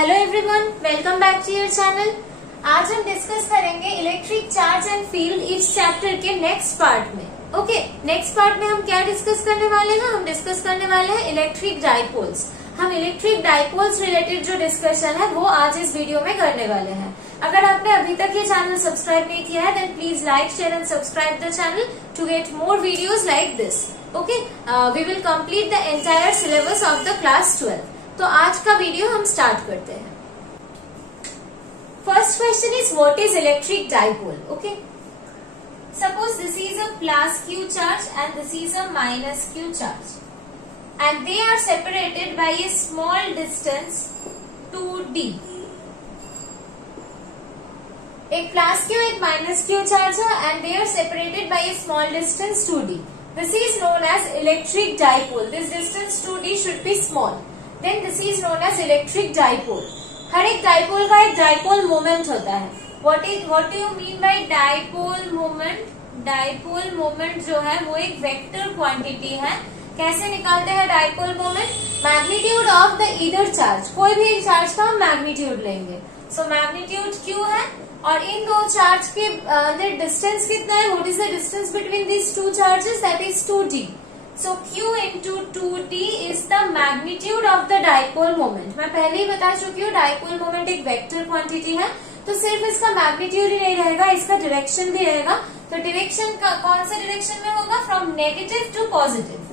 Hello everyone, welcome back to your channel. आज हम discuss करेंगे इलेक्ट्रिक चार्ज एंड फील्ड इस चैप्टर के नेक्स्ट पार्ट में। ओके, नेक्स्ट पार्ट में हम क्या डिस्कस करने वाले हैं? हम डिस्कस करने वाले हैं इलेक्ट्रिक डाइपोल्स। हम इलेक्ट्रिक डाइपोल्स रिलेटेड जो डिस्कशन है वो आज इस वीडियो में करने वाले हैं। अगर आपने अभी तक ये चैनल सब्सक्राइब नहीं किया है then please like, share and subscribe the channel to get more videos like this. Okay, we will complete the entire syllabus of the class 12। तो आज का वीडियो हम स्टार्ट करते हैं। First question is what is electric dipole? Okay, suppose this is a plus Q charge and this is a minus q charge and they are separated by a small distance 2d. एक plus Q एक minus q charge है and they are separated by a small distance 2d. This is known as electric dipole. This distance 2d should be small. Then this is known as electric dipole. हर एक dipole का एक dipole moment होता है। What do you mean by dipole moment? Dipole moment जो है वो एक vector quantity है। कैसे निकालते हैं dipole moment? Magnitude of the either charge, कोई भी एक चार्ज का हम मैग्नीट्यूड लेंगे। सो मैग्नीट्यूड क्यू है और इन दो चार्ज के अंदर डिस्टेंस कितना है? What is the distance between these two charges? That is 2d. So q into 2d is the magnitude of the dipole moment. मैं पहले ही बता चुकी हूँ डाइपोल मोमेंट एक वेक्टर क्वांटिटी है, तो सिर्फ इसका मैग्नीट्यूड ही नहीं रहेगा, इसका डायरेक्शन भी रहेगा। तो डायरेक्शन का कौन सा डायरेक्शन में होगा? From negative to positive.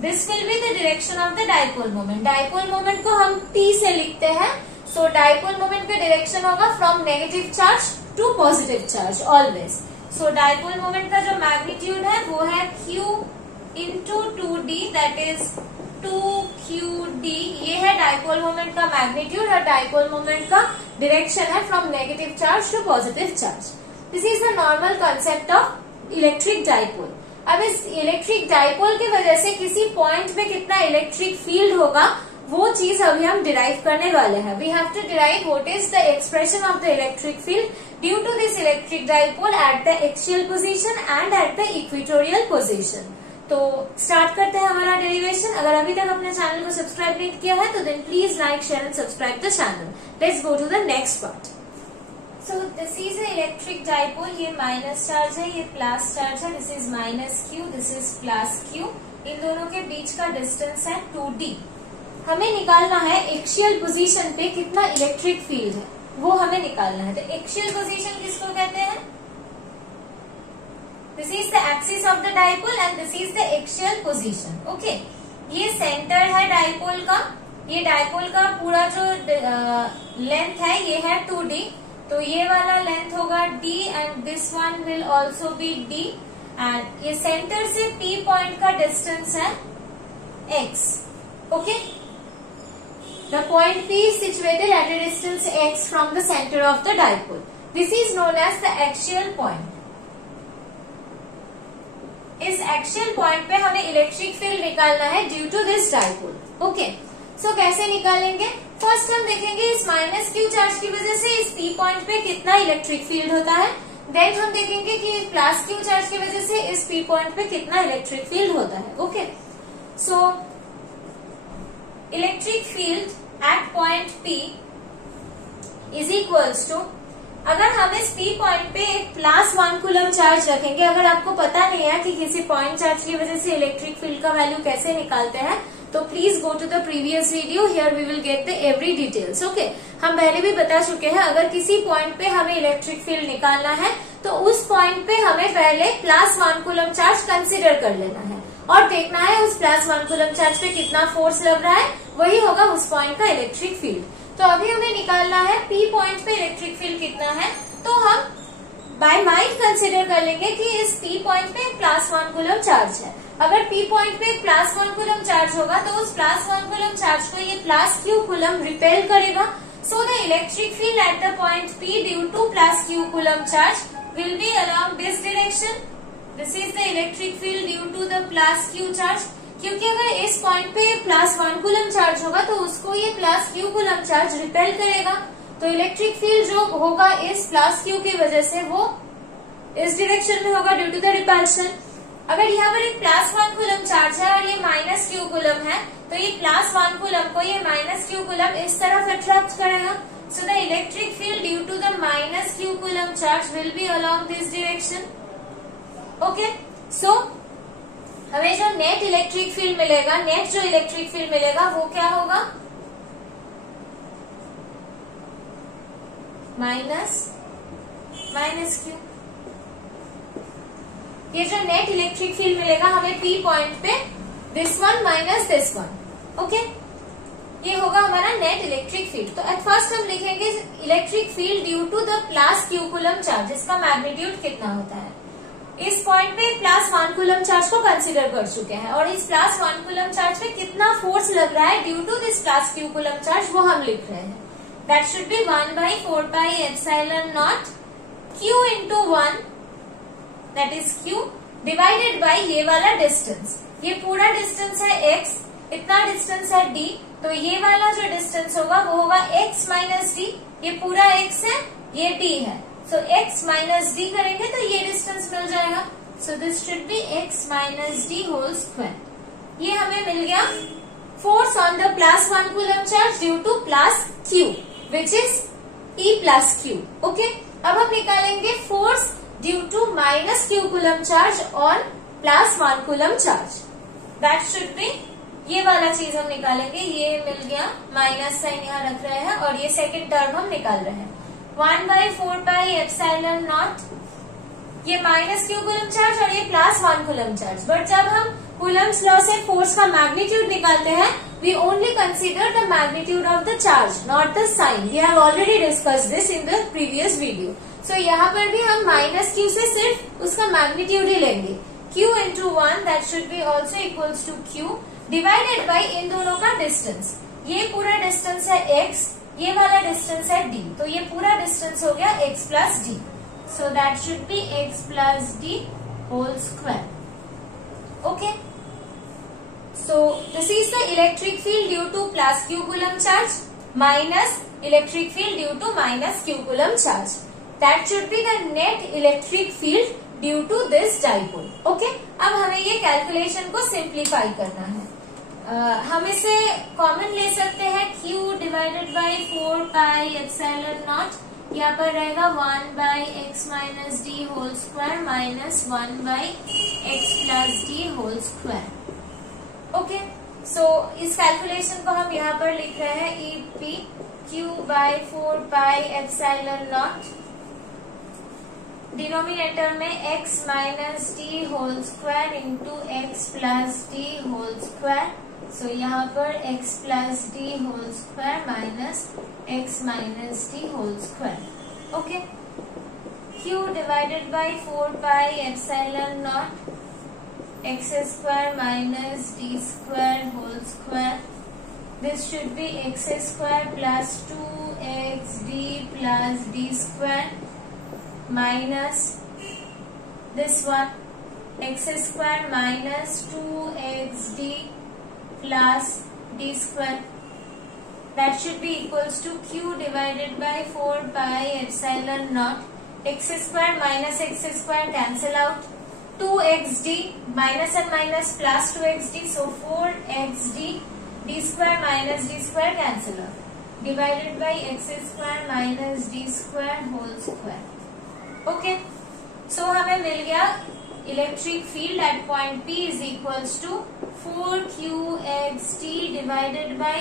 This will be the direction of the dipole moment. Dipole moment को हम T से लिखते हैं। सो डाइपोल मोमेंट का डायरेक्शन होगा from negative charge to positive charge always. So dipole moment का जो मैग्नीट्यूड है वो है Q into 2d, that is 2qd। ये है डाइपोल मोमेंट का मैग्नीट्यूड और डाइपोल मोमेंट का डायरेक्शन है from negative charge to positive charge. This is the normal concept of electric dipole. अब इस इलेक्ट्रिक डाइपोल की वजह से किसी पॉइंट पे कितना इलेक्ट्रिक फील्ड होगा वो चीज अभी हम डिराइव करने वाले हैं। We have to derive what is the expression of the electric field due to this electric dipole at the axial position and at the equatorial position. तो स्टार्ट करते हैं हमारा डेरिवेशन। अगर अभी तक अपने चैनल को सब्सक्राइब नहीं किया है तो then please like, share and subscribe the channel. Let's go to the next part. So this is an electric dipole. ये माइनस चार्ज है, ये प्लस चार्ज है। This is minus Q, this is plus Q. इन दोनों के बीच का distance है 2d। हमें निकालना है एक्सियल पोजीशन पे कितना इलेक्ट्रिक फील्ड है, वो हमें निकालना है। तो एक्सियल पोजीशन किसको कहते हैं? This is the axis of the dipole and this is the axial position. Okay, ये सेंटर है डाइपोल का। ये डाइपोल का पूरा जो लेंथ है ये है 2d। तो ये वाला लेंथ होगा d and this one will also be d। And ये सेंटर से P पॉइंट का डिस्टेंस है x। Okay, the point P is situated at a distance x from the center of the dipole. This is known as the axial point. इस axial point पे हमें electric field निकालना है due to this dipole. Okay, so कैसे निकालेंगे? First हम देखेंगे इस माइनस क्यू चार्ज की वजह से इस P पॉइंट पे कितना इलेक्ट्रिक फील्ड होता है। देन हम देखेंगे कि प्लस क्यू चार्ज की वजह से इस P पॉइंट पे कितना इलेक्ट्रिक फील्ड होता है। Okay, so electric field at point P is equals to, अगर हम इस P पॉइंट पे एक प्लस 1 कूलम चार्ज रखेंगे, अगर आपको पता नहीं है कि किसी पॉइंट चार्ज की वजह से इलेक्ट्रिक फील्ड का वैल्यू कैसे निकालते हैं तो please go to the previous video, here we will get the every details. Okay, हम पहले भी बता चुके हैं अगर किसी पॉइंट पे हमें इलेक्ट्रिक फील्ड निकालना है तो उस पॉइंट पे हमें पहले प्लस 1 कूलम चार्ज कंसिडर कर लेना है और देखना है उस प्लस 1 कूलम चार्ज पे कितना फोर्स लग रहा है, वही होगा उस पॉइंट का इलेक्ट्रिक फील्ड। तो अभी हमें निकालना है P पॉइंट पे इलेक्ट्रिक फील्ड कितना है, तो हम बाय माइंड कंसिडर कर लेंगे कि इस P पॉइंट पे प्लस 1 कूलम चार्ज है। अगर P पॉइंट पे प्लस 1 कूलम चार्ज होगा तो उस प्लस 1 कूलम चार्ज को ये प्लस q कूलम रिपेल करेगा। So the electric field at the point P due to plus q coulomb charge will be along this direction. This is the electric field due to the plus q charge. क्योंकि अगर इस point पे plus 1 coulomb charge होगा तो उसको ये plus q coulomb charge repel करेगा। तो इलेक्ट्रिक फील्ड जो होगा इस प्लस q की वजह से वो इस डायरेक्शन में होगा ड्यू टू द रिपल्शन। अगर यहाँ पर एक +1 कूलम चार्ज है और ये -q कूलम है, तो ये +1 कूलम को ये -q कूलम इस तरफ अट्रैक्ट करेगा. So the electric field due to the -q coulomb charge will be along this direction. Okay, so हमें जो नेट इलेक्ट्रिक फील्ड मिलेगा, नेट जो इलेक्ट्रिक फील्ड मिलेगा वो क्या होगा? Minus Q. ये जो नेट इलेक्ट्रिक फील्ड मिलेगा हमें P पॉइंट पे, this one minus this one. Okay, ये होगा हमारा नेट इलेक्ट्रिक फील्ड. तो एट फर्स्ट हम लिखेंगे electric field due to the +q coulomb charge. इसका मैग्नीट्यूड कितना होता है? इस पॉइंट पे +1 कूलम चार्ज को कंसीडर कर चुके हैं और इस +1 कूलम चार्ज पे कितना फोर्स लग रहा है due to this +q coulomb charge वो हम लिख रहे हैं. That should be 1/4πε0 q into 1 that is q divided by ये वाला डिस्टेंस. ये पूरा डिस्टेंस है x, इतना डिस्टेंस है d, तो ये वाला जो डिस्टेंस होगा वो होगा x माइनस d. ये पूरा x है, ये d है, सो x माइनस d करेंगे तो ये डिस्टेंस मिल जाएगा. So this should be x minus d whole square. ये हमें मिल गया force on the +1 coulomb charge due to +q which is E plus q. Okay, अब हम निकालेंगे force due to -q coulomb charge on +1 coulomb charge. That should be, ये वाला चीज हम निकालेंगे. ये मिल गया, माइनस साइन यहाँ रख रहे हैं और ये सेकंड टर्म हम निकाल रहे हैं. 1/4πε0, ये -q कूलम चार्ज और ये +1 कूलम चार्ज. बट जब हम कूलम्स लॉ से फोर्स का मैग्नीट्यूड निकालते हैं, we only consider the magnitude of the charge, not the sign. We have already discussed this in the previous video. So यहाँ पर भी हम -q से सिर्फ उसका मैग्नीट्यूड ही लेंगे. q into 1 that should be also equals to q divided by इन दोनों का डिस्टेंस. ये पूरा डिस्टेंस है x, ये वाला डिस्टेंस है d, तो ये पूरा डिस्टेंस हो गया x plus d. So that should be x plus d whole square. Okay. So this is the electric field due to +q coulomb charge minus electric field due to -q coulomb charge. That should be the net electric field due to this dipole. Okay. अब हमें ये calculation को simplify करना है. हम इसे common ले सकते हैं q डिवाइडेड बाई 4πε0. यहाँ पर रहेगा 1/x minus d whole square minus 1/x plus d whole square. Okay, so इस कैलकुलेशन को हम यहाँ पर लिख रहे हैं EP q/4πε0. डिनोमिनेटर में x minus d whole square into x plus d whole square. So यहाँ पर x plus d whole square minus x minus d whole square. Okay, q divided by 4πε0 x square minus d square whole square. This should be x square plus 2xd plus d square minus this one x square minus 2xd plus d square. That should be equals to q divided by 4πε0. X square minus x square cancel out. 2xd minus and minus plus 2xd, so 4xd d square minus d square cancel out, divided by x square minus d square whole square. Okay, so हमें मिल गया electric field at point P is equals to 4qxt divided by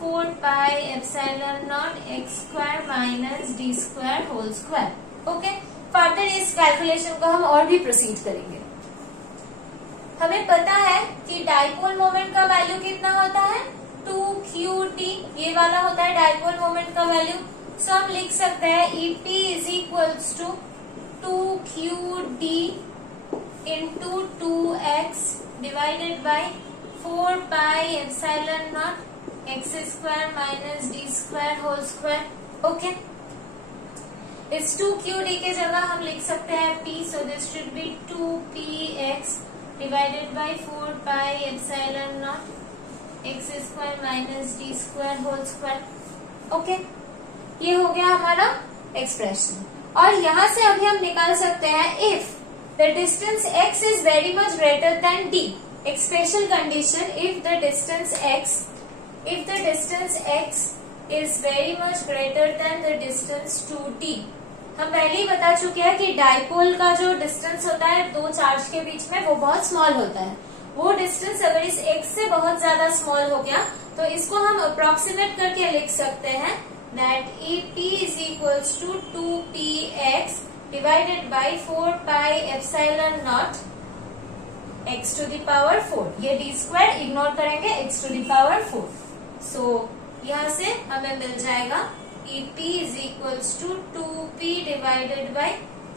4πε0 x square minus d square whole square. Okay, further इस calculation को हम और भी proceed करेंगे. हमें पता है कि डाइपोल मोमेंट का वैल्यू कितना होता है 2qt. ये वाला होता है डाइपोल मोमेंट का वैल्यू. सो हम लिख सकते हैं EP is equals to 2qd into 2x divided by 4πε0 x square minus d square whole square. Okay, इस 2qd के जगह हम लिख सकते हैं p. So this should be 2px divided by 4πε0 x square minus d square whole square. Okay, ये हो गया हमारा एक्सप्रेशन. और यहाँ से अभी हम निकाल सकते हैं if the distance x is very much greater than d. एक special condition, if the distance x is very much greater than the distance 2d. हम पहले ही बता चुके हैं कि डाइपोल का जो डिस्टेंस होता है दो चार्ज के बीच में वो बहुत स्मॉल होता है. वो डिस्टेंस अगर इस x से बहुत ज्यादा स्मॉल हो गया तो इसको हम अप्रोक्सीमेट करके लिख सकते हैं that EP is equals to 2px divided by 4 pi epsilon naught x to the power 4. ये d square इग्नोर करेंगे, x to the power 4. So यहाँ से हमें मिल जाएगा EP is equals to 2p divided by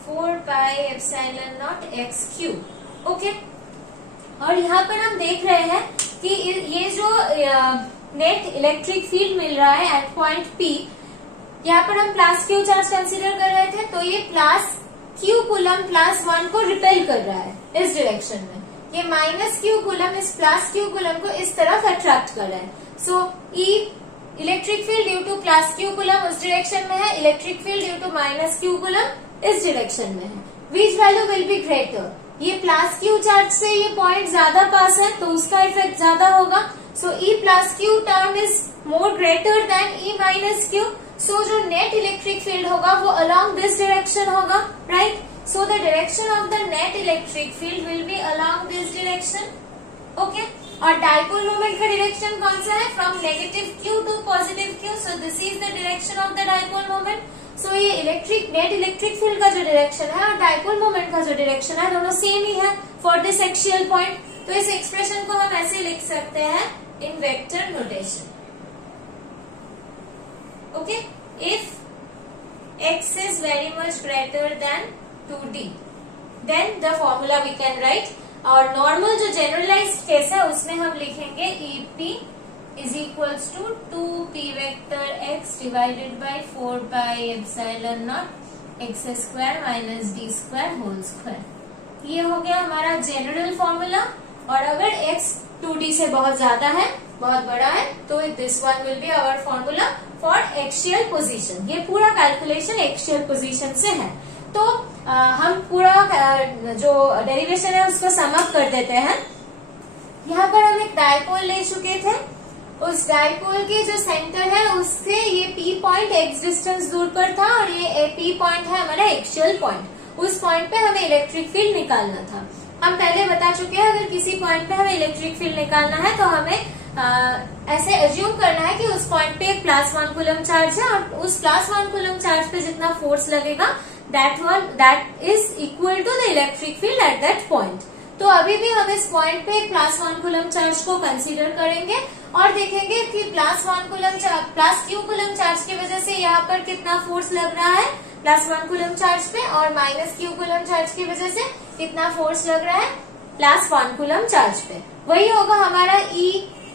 4 pi epsilon naught x cube. Okay, और यहाँ पर हम देख रहे हैं कि ये जो नेट इलेक्ट्रिक फील्ड मिल रहा है एट पॉइंट P, यहाँ पर हम प्लस क्यू चार्ज कंसीडर कर रहे थे, तो ये प्लस क्यू कूलम प्लस 1 को रिपेल कर रहा है इस डायरेक्शन में. ये माइनस क्यू कूलम इस प्लस क्यू कूलम को इस तरफ अट्रैक्ट कर रहा है. So E electric field due to plus Q coulomb उस डायरेक्शन में है, electric field due to minus Q coulomb इस डायरेक्शन में है. Which value will be greater? ये प्लस क्यू चार्ज से ये पॉइंट ज्यादा पास है तो उसका इफेक्ट ज्यादा होगा. So E plus Q term is more greater than E minus Q. So जो नेट इलेक्ट्रिक फील्ड होगा वो अलोंग दिस डायरेक्शन होगा, right? So the direction of the net electric field will be along this direction. Okay, और dipole moment का direction कौन सा है? From negative Q to positive Q. So this is the direction of the dipole moment. So ये net electric field का जो direction है और डाइपोल मोमेंट का जो डायरेक्शन है दोनों सेम ही है फॉर दिस एक्सियल पॉइंट. तो इस एक्सप्रेशन को हम ऐसे लिख सकते हैं इन vector notation. Okay, if x is very much greater than 2d, then the formula we can write. और नॉर्मल जो जनरलाइज्ड केस है उसमें हम लिखेंगे EP is equals to 2p vector x divided by 4 pi epsilon naught x square minus d square whole square. ये हो गया हमारा जनरल फॉर्मूला. और अगर x 2d से बहुत ज्यादा है, बहुत बड़ा है, तो this one will be our formula for axial position. ये पूरा कैलकुलेशन एक्सियल पोजीशन से है. तो हम पूरा जो डेरिवेशन है उसको सम अप कर देते हैं. यहाँ पर हम एक डाइपोल ले चुके थे. उस डाइपोल के जो सेंटर है उससे ये P पॉइंट x डिस्टेंस दूर पर था और ये P पॉइंट है हमारा एक्सियल पॉइंट. उस पॉइंट पे हमें इलेक्ट्रिक फील्ड निकालना था. हम पहले बता चुके हैं अगर किसी पॉइंट पे हमें इलेक्ट्रिक फील्ड निकालना है तो हमें ऐसे एज्यूम करना है कि उस पॉइंट पे एक प्लस 1 कूलम चार्ज है और उस प्लस 1 कूलम चार्ज पे जितना फोर्स लगेगा that is equal to the electric field at that point. तो अभी भी हम इस पॉइंट पे एक प्लस 1 कूलम चार्ज को कंसीडर करेंगे और देखेंगे कि प्लस क्यू कूलम चार्ज की वजह से यहाँ पर कितना फोर्स लग रहा है प्लस 1 कूलम चार्ज पे, और माइनस क्यू कूलम चार्ज की वजह से कितना फोर्स लग रहा है प्लस 1 कूलम चार्ज पे. वही होगा हमारा E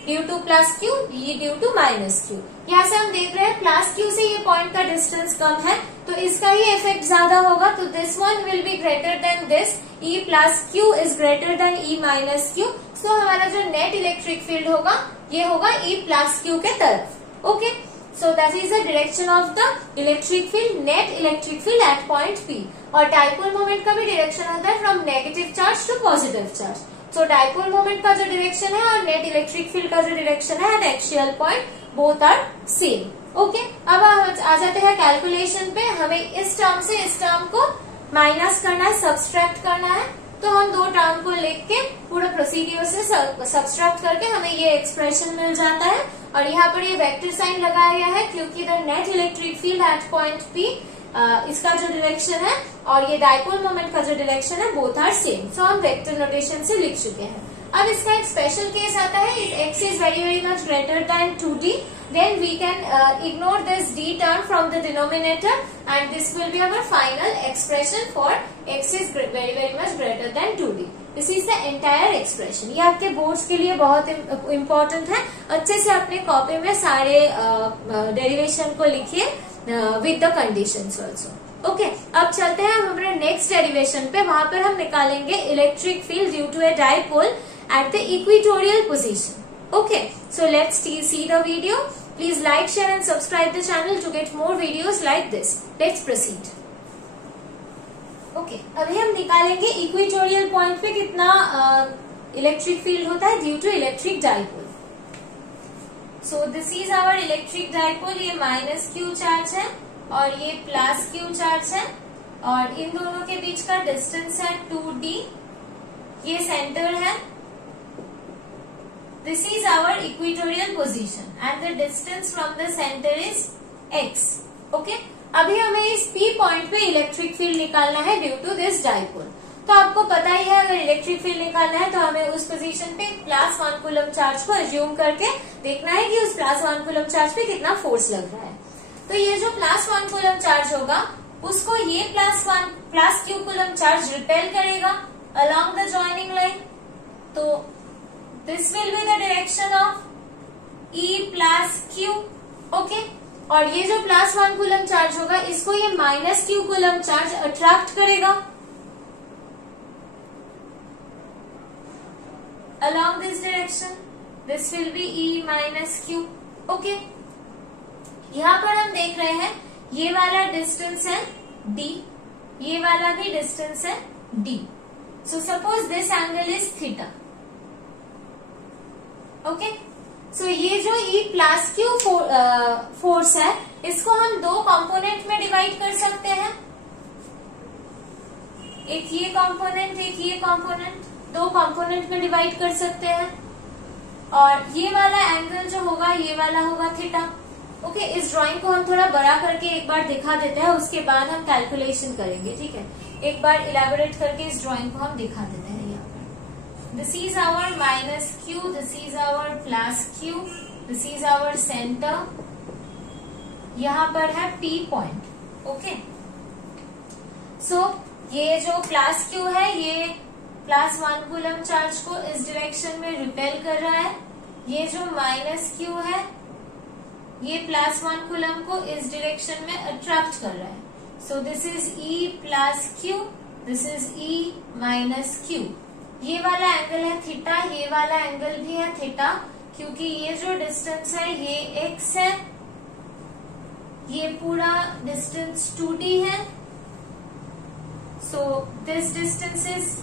due to plus q, E due to minus q. यहाँ से हम देख रहे हैं प्लस क्यू से ये पॉइंट का डिस्टेंस कम है तो इसका ही इफेक्ट ज्यादा होगा. तो this one will be greater than this. E plus Q is greater than E minus Q. So हमारा जो नेट इलेक्ट्रिक फील्ड होगा ये होगा E प्लस क्यू के तरफ. Okay, so that is the direction of the electric field, net electric field at point P. और dipole moment का भी डायरेक्शन होता है from negative charge to positive charge. So dipole moment का जो direction है और नेट इलेक्ट्रिक फील्ड का जो डायरेक्शन है at axial point both are same. Okay, अब हम आ जाते हैं कैलकुलेशन पे. हमें इस टर्म से इस टर्म को माइनस करना है, सब्सट्रैक्ट करना है. तो हम दो टर्म को लिख के पूरा प्रोसीड्यूर से सब्सट्रैक्ट करके हमें ये एक्सप्रेशन मिल जाता है. और यहाँ पर ये वेक्टर साइन लगाया गया है क्योंकि the net electric field at point P इसका जो डायरेक्शन है और ये डाइपोल मोमेंट का जो डायरेक्शन है बोथ आर सेम. सो हम वेक्टर नोटेशन से लिख चुके हैं. अब इसका एक स्पेशल केस आता है. If x is very much greater than 2d, then we can ignore this d term from the denominator and this will be our final expression for x is very much greater than 2d. This is the entire expression. ये आपके boards के लिए बहुत important है. अच्छे से अपने copy में सारे डेरिवेशन को लिखिए with the conditions also. Okay, अब चलते हैं हम हमारे नेक्स्ट डेरिवेशन पे. वहां पर हम निकालेंगे electric field due to a dipole at the equatorial position. Okay, so let's see the video. Please like, share and subscribe the channel to get more videos like this. Let's proceed. Okay, अभी हम निकालेंगे equatorial point पे कितना electric field होता है due to electric dipole. So this is our electric dipole. ये minus q charge है और ये प्लस क्यू चार्ज है और इन दोनों के बीच का डिस्टेंस है 2d। ये सेंटर है। This is our equatorial position and the distance from the centre is x। Okay, अभी हमें इस P पॉइंट पे इलेक्ट्रिक फील्ड निकालना है ड्यू टू दिस डाइपोल। तो आपको पता ही है अगर इलेक्ट्रिक फील्ड निकालना है तो हमें उस पोजीशन पे +1 कूलम चार्ज को अज्यूम करके देखना है कि उस +1 कूलम चार्ज पे कितना फोर्स लग रहा है। तो ये जो +1 कूलम चार्ज होगा उसको ये plus q coulomb charge repel करेगा अलोंग द जॉइनिंग लाइन। तो this will be the direction of E plus Q। Okay, और ये जो +1 कूलम चार्ज होगा इसको ये -q कूलम चार्ज अट्रैक्ट करेगा along this direction. This will be E minus Q. Okay. यहाँ पर हम देख रहे हैं ये वाला डिस्टेंस है D, ये वाला भी डिस्टेंस है D. So suppose this angle is theta. Okay. So ये जो E plus Q फोर्स है इसको हम दो कंपोनेंट में डिवाइड कर सकते हैं, एक ये कंपोनेंट एक ये कंपोनेंट, दो कंपोनेंट में डिवाइड कर सकते हैं। और ये वाला एंगल जो होगा ये वाला होगा थीटा। ओके, इस ड्राइंग को हम थोड़ा बड़ा करके एक बार दिखा देते हैं, उसके बाद हम कैलकुलेशन करेंगे। ठीक है, एक बार इलेबोरेट करके इस ड्राइंग को हम दिखा देते हैं। यहाँ पर this is our -q, this is our +q, this is our centre, यहाँ पर है P पॉइंट। ओके, सो ये जो +q है ये +1 कूलम चार्ज को इस डायरेक्शन में रिपेल कर रहा है। ये जो -q है ये +1 कूलम को इस डायरेक्शन में अट्रैक्ट कर रहा है। सो this is E plus Q, this is E minus Q। ये वाला एंगल है थीटा, ये वाला एंगल भी है थीटा, क्योंकि ये जो डिस्टेंस है ये x है, ये पूरा डिस्टेंस 2d है। So this distance is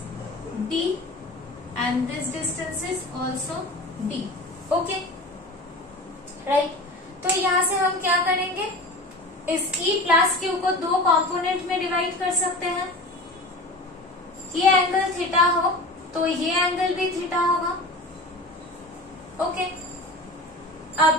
d and this distance is also d. Okay, right? तो यहाँ से हम क्या करेंगे, इस E प्लस Q को दो कंपोनेंट में डिवाइड कर सकते हैं। ये एंगल थीटा हो तो ये एंगल भी थीटा होगा। ओके, अब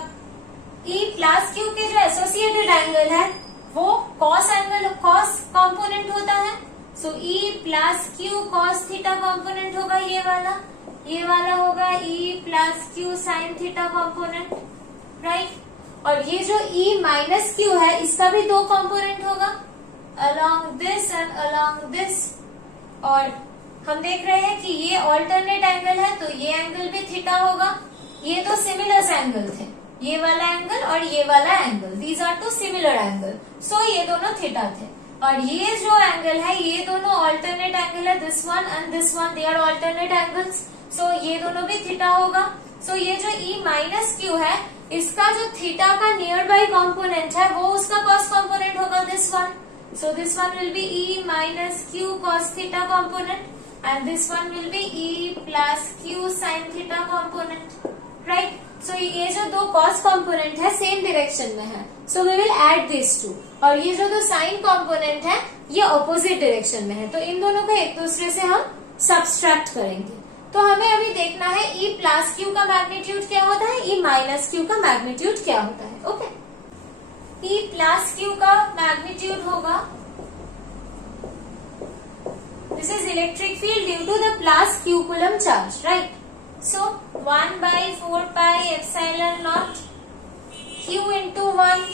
E प्लस Q के जो एसोसिएटेड एंगल है वो कॉस एंगल, कॉस कंपोनेंट होता है। सो E plus Q cos theta component होगा, ये वाला होगा E plus Q sine theta component, right. और ये जो E माइनस Q है इसका भी दो कंपोनेंट होगा, along this and along this. और हम देख रहे हैं कि ये ऑल्टरनेट एंगल है तो ये एंगल भी थीटा होगा। ये तो सिमिलर एंगल थे, ये वाला एंगल और ये वाला angle, these are two similar angle, so ये दोनों थीटा थे। और ये जो एंगल है ये दोनों ऑल्टरनेट एंगल है, this one and this one, they are alternate angles, so ये दोनों भी थीटा होगा। सो ये जो E माइनस Q है इसका जो थीटा का नियर बाई कॉम्पोनेंट है वो उसका कॉस कॉम्पोनेंट होगा, this one. So this one will be E minus Q cos theta component and this one will be E plus Q sine theta component, right. So ये जो दो cos component है same direction में है, so we will add this two. और ये जो दो साइन कॉम्पोनेंट है ये ऑपोजिट डायरेक्शन में है, तो इन दोनों को एक दूसरे से हम सब्सट्रैक्ट करेंगे। तो हमें अभी देखना है E प्लस Q का मैग्नीट्यूड क्या होता है, E माइनस Q का मैग्नीट्यूड क्या होता है। ओके, E प्लस Q का मैग्नीट्यूड होगा, this is electric field due to the plus Q coulomb charge, right. So 1/4 pi epsilon naught Q into 1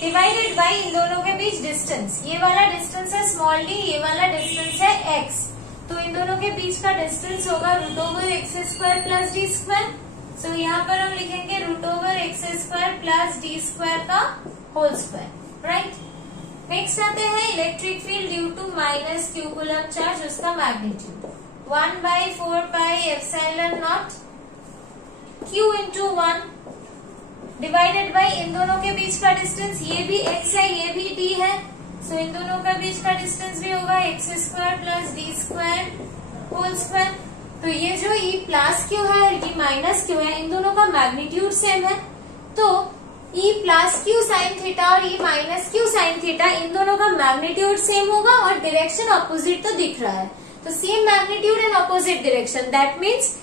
divided by इन दोनों के बीच डिस्टेंस। ये वाला डिस्टेंस है स्मॉल d, ये वाला डिस्टेंस है x, तो इन दोनों के बीच का डिस्टेंस होगा √x² प्लस d²। सो यहाँ पर हम लिखेंगे √x² प्लस d² का होल स्क्वायर, राइट। नेक्स्ट आते हैं electric field due to minus Q coulomb charge, उसका magnitude 1/4 pi epsilon naught Q into 1 divided by इन दोनों के बीच का डिस्टेंस, ये भी x है ये भी d है, सो इन दोनों का बीच का डिस्टेंस भी होगा x square plus d square whole square. तो ये जो ई प्लस क्यू है और ये माइनस क्यू है, इन दोनों का मैग्नीट्यूड सेम है। तो ई प्लस क्यू साइन थीटा और ई माइनस क्यू साइन थीटा, इन दोनों का मैग्नीट्यूड सेम होगा और डायरेक्शन ऑपोजिट तो दिख रहा है। तो same magnitude in opposite direction, that means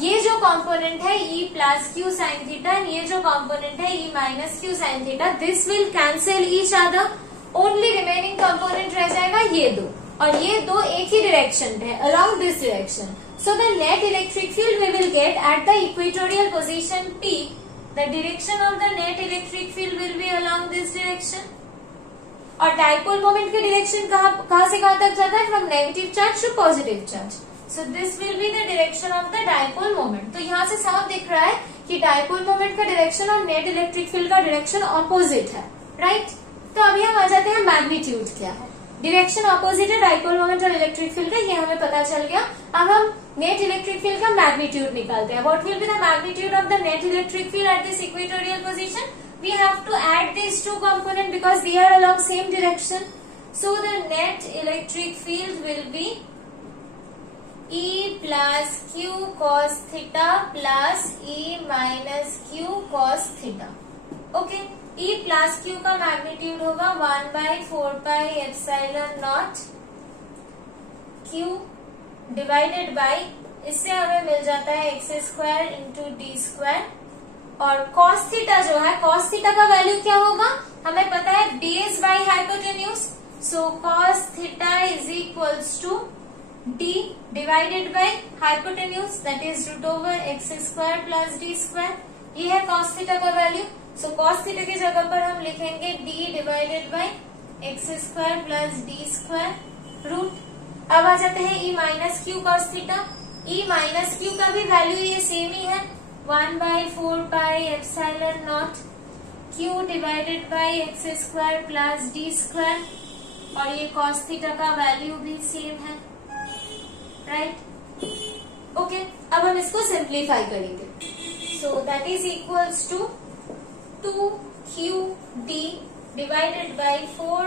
ये जो कंपोनेंट है E plus Q sine theta, ये जो कंपोनेंट है E minus Q sine theta, this will cancel each other. Only remaining component रह जाएगा ये दो, और ये दो एक ही डायरेक्शन है, around this direction. So the net electric field we will get at the equatorial position P, the direction of the net electric field will be along this direction। और डाइपोल मोमेंट के direction कहाँ से कहाँ तक जाता है? From negative charge to positive charge. So this will be the direction of the dipole moment. तो यहाँ से साफ दिख रहा है कि डाइपोल मोमेंट का डायरेक्शन और नेट इलेक्ट्रिक फील्ड का डायरेक्शन ऑपोजिट है, राइट। तो अभी हम आ जाते हैं मैग्नीट्यूड क्या है। डायरेक्शन ऑपोजिट है डाइपोल मोमेंट और इलेक्ट्रिक फील्ड का, ये हमें पता चल गया। अब हम नेट इलेक्ट्रिक फील्ड का मैग्नीट्यूड निकालते हैं। What will be the magnitude of the net electric field at this equatorial position? We have to add this two component because they are along same direction. So the net electric field will be E plus q cos theta plus E minus q cos theta. Okay, E plus q का magnitude होगा 1/4 epsilon naught Q divided by, इससे हमें मिल जाता है x square into D square. और cos theta जो है, cos theta का वैल्यू क्या होगा? हमें पता है base by hypotenuse. So cos theta is equals to d divided by hypotenuse, that is root over x square plus d square. ये है कॉस थीटा का वैल्यू। सो कॉस थीटा की जगह पर हम लिखेंगे d divided by x square plus d square root. अब आ जाते हैं E minus q cos theta. E minus q का भी वैल्यू ये सेम ही है, 1/4 epsilon not q divided by x square plus d square. और ये कॉस थीटा का वैल्यू भी सेम है, राइट। ओके, अब हम इसको सिंप्लीफाई करेंगे। So that is equals to 2qd divided by 4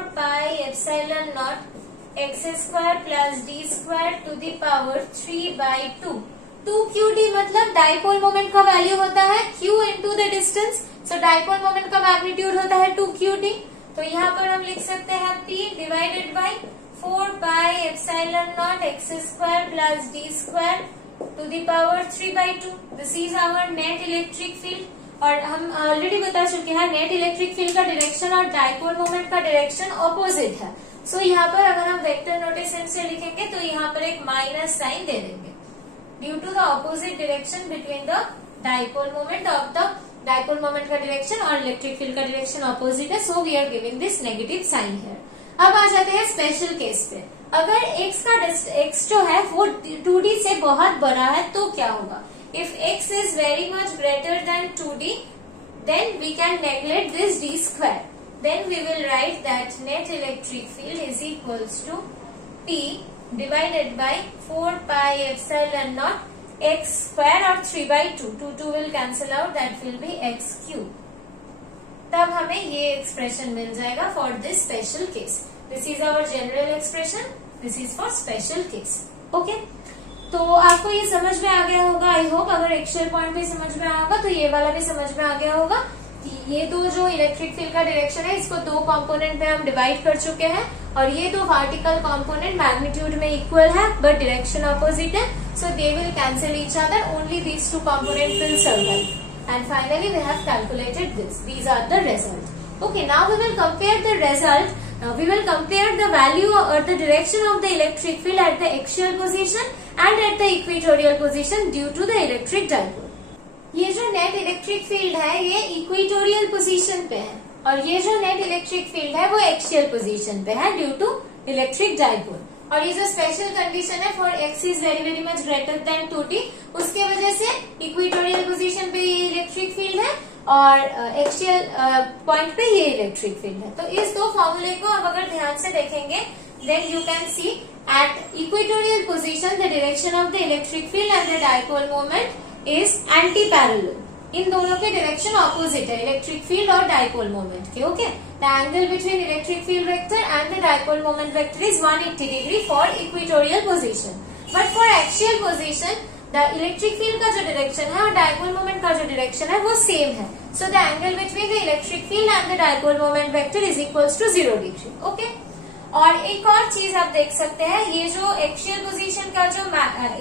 epsilon naught x square plus d square to the power 3/2। 2qd मतलब डाइपोल मोमेंट का वैल्यू होता है q into the distance. So dipole moment का magnitude होता है 2qd। तो यहाँ पर हम लिख सकते हैं p divided by 4 epsilon naught x square plus d square to the power 3/2। This is our net electric field. और हम ऑलरेडी बता चुके हैं नेट इलेक्ट्रिक फील्ड का डायरेक्शन और डाइपोल मोमेंट का डायरेक्शन ऑपोजिट है। सो यहाँ पर अगर हम वेक्टर नोटेशन से लिखेंगे तो यहाँ पर एक माइनस साइन दे देंगे due to the opposite direction between the dipole moment of the dipole moment का डायरेक्शन और इलेक्ट्रिक फील्ड का डायरेक्शन ऑपोजिट है। So we are giving this negative sign here. अब आ जाते हैं स्पेशल केस पे। अगर x जो है वो 2d से बहुत बड़ा है तो क्या होगा? If x is very much greater than 2d, then we can neglect this d square. Then we will write that net electric field is equals to P divided by 4 epsilon naught x square और 3/2. 2 will cancel out, that will be x cube. तब हमें ये expression मिल जाएगा for this special case. This is our general expression, this is for special case. Okay, तो आपको ये समझ में आ गया होगा आई होप। अगर एक्चुअल पॉइंट भी समझ में आया होगा तो ये वाला भी समझ में आ गया होगा। ये दो जो इलेक्ट्रिक फील्ड का डायरेक्शन है इसको दो कंपोनेंट में हम डिवाइड कर चुके हैं और ये दो वर्टिकल कंपोनेंट मैग्नीट्यूड में इक्वल है बट डायरेक्शन अपोजिट है। So they will cancel each other, only these two component will survive. And finally we have calculated this. These are the results. Okay, now we will compare the result. Now we will compare the value or the direction of the electric field at the axial position and at the equatorial position due to the electric dipole. ये जो net electric field है ये equatorial position पे है और ये जो net electric field है वो axial position पे है due to electric dipole. और ये जो स्पेशल कंडीशन है for x is very much greater than 2t, उसके वजह से इक्वेटोरियल पोजीशन पे ये इलेक्ट्रिक फील्ड है और एक्सियल पॉइंट पे ये इलेक्ट्रिक फील्ड है। तो इस दो फॉर्मूले को अब अगर ध्यान से देखेंगे then you can see at equatorial position the direction of the electric field and the dipole moment is anti parallel. इन दोनों के डायरेक्शन ऑपोजिट है, इलेक्ट्रिक फील्ड और डायपोल मोमेंट के. Okay, the angle between electric field vector and the dipole moment vector is 180 degree for equatorial position. But for axial position the electric field का जो direction है और dipole moment का जो direction है वो सेम है. So the angle between the electric field and the dipole moment vector is equals to 0 degree. Okay, और एक और चीज आप देख सकते हैं, ये जो एक्सियल पोजीशन का जो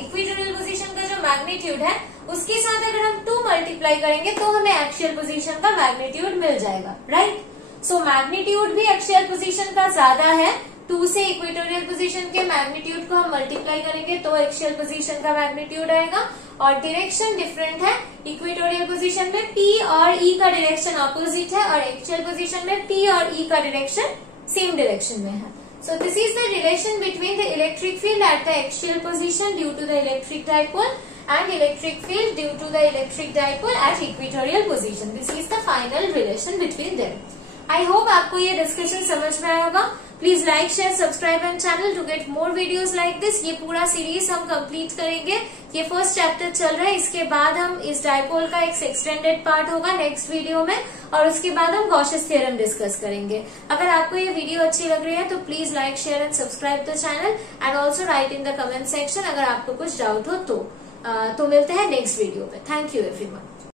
इक्वेटोरियल पोजीशन का जो मैग्नीट्यूड है उसके साथ अगर हम 2 मल्टीप्लाई करेंगे तो हमें एक्सियल पोजीशन का मैग्नीट्यूड मिल जाएगा. राइट, सो मैग्नीट्यूड भी एक्सियल पोजीशन का ज्यादा है. 2 से इक्वेटोरियल पोजीशन के मैग्नीट्यूड को हम मल्टीप्लाई करेंगे तो एक्सियल पोजीशन का मैग्नीट्यूड आएगा. और डायरेक्शन डिफरेंट है, इक्वेटोरियल पोजीशन में P और E का डायरेक्शन ऑपोजिट है और एक्सियल पोजीशन में P और E का डायरेक्शन सेम डायरेक्शन में है. So this is the relation between the electric field at the axial position due to the electric dipole and electric field due to the electric dipole at equatorial position. This is the final relation between them. I hope आपको ये discussion समझ में आया होगा. Please like share subscribe and channel to get more videos like this. ये पूरा series हम complete करेंगे. ये फर्स्ट चैप्टर चल रहा है, इसके बाद हम इस डायपोल का एक एक्सटेंडेड पार्ट होगा नेक्स्ट वीडियो में और उसके बाद हम गॉसेस थ्योरम डिस्कस करेंगे. अगर आपको ये वीडियो अच्छी लग रही है तो please like share and subscribe the channel and also right in the comment section अगर आपको कुछ डाउट हो तो मिलते हैं नेक्स्ट वीडियो में. Thank you everyone.